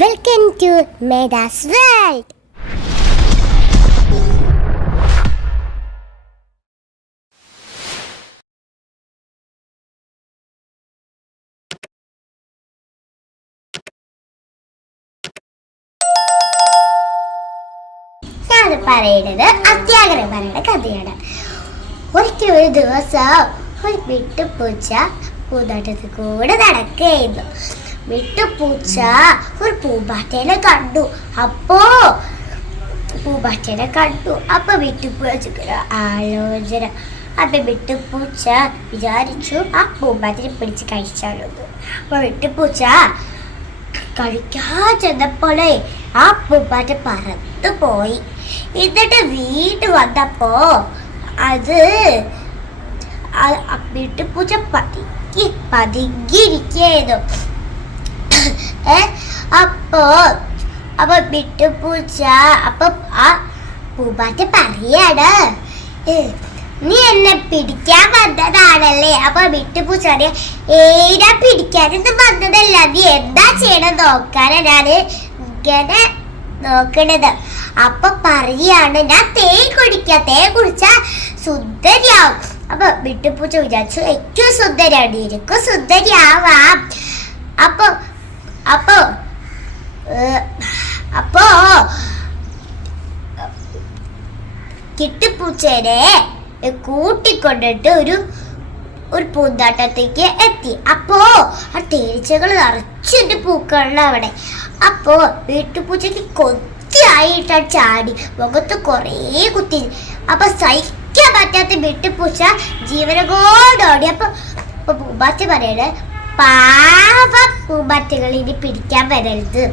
Welcome to മേഡാസ് world. ഞാൻ പറയുന്നത് അത്യാഗ്രഹങ്ങളുടെ കഥയാണ്. ഒരു ദിവസം ഒരു വിട്ടുപൂച്ച പൂന്തോട്ടത്തിൽ കൂടെ നടക്കുകയായിരുന്നു. വിട്ടുപൂച്ച ഒരു പൂമ്പാറ്റേനെ കണ്ടു. അപ്പൊ വിട്ടുപൂച്ച ആലോചന. അപ്പൊ വിട്ടുപൂച്ച വിചാരിച്ചു ആ പൂമ്പാറ്റനെ പിടിച്ച് കഴിച്ചാലൊന്ന്. അപ്പൊ വിട്ടുപൂച്ച കഴിക്കാൻ ചെന്നപ്പോഴേ ആ പൂമ്പാറ്റ പറന്നു പോയി. എന്നിട്ട് വീട്ടിൽ വന്നപ്പോ അത് വിട്ടുപൂച്ച പതുങ്ങിയിരിക്കുന്നു. അപ്പൊ വിട്ടുപൂച്ച ആ പൂമ്പാറ്റ പറയാണ്, നീ എന്നെ പിടിക്കാൻ വന്നതാണല്ലേ. അപ്പൊ വിട്ടുപൂച്ച പറയാ, ഞാൻ പിടിക്കാനൊന്നും വന്നതല്ല, നീ എന്താ ചെയ്യണം നോക്കാനാ ഞാൻ ഇങ്ങനെ നോക്കണത്. അപ്പൊ പറയാണ്, ഞാൻ തേൻ കുടിച്ചാ സുന്ദരിയാവും. അപ്പൊ വിട്ടുപൂച്ച വിചാരിച്ചു, ഏറ്റവും സുന്ദരിയാണ്, എനിക്കും സുന്ദരിയാവാം. അപ്പൊ അപ്പോ അപ്പോ കിട്ടുപൂച്ചേനെ കൂട്ടിക്കൊണ്ടിട്ട് ഒരു പൂന്താട്ടത്തേക്ക് എത്തി. അപ്പോ ആ തേനീച്ചകൾ നിറച്ചിട്ട് പൂക്കളുടെ അവിടെ. അപ്പോ വീട്ടുപൂച്ചക്ക് കൊത്തിയായിട്ട് ചാടി മുഖത്ത് കുറേ കുത്തി. അപ്പൊ സഹിക്കാൻ പറ്റാത്ത വീട്ടുപൂച്ച ജീവനോടോടി. അപ്പൊ പൂമ്പാറ്റ പറയണേ, പാവ പൂമ്പാറ്റകൾ ഇനി പിടിക്കാൻ വരരുത്.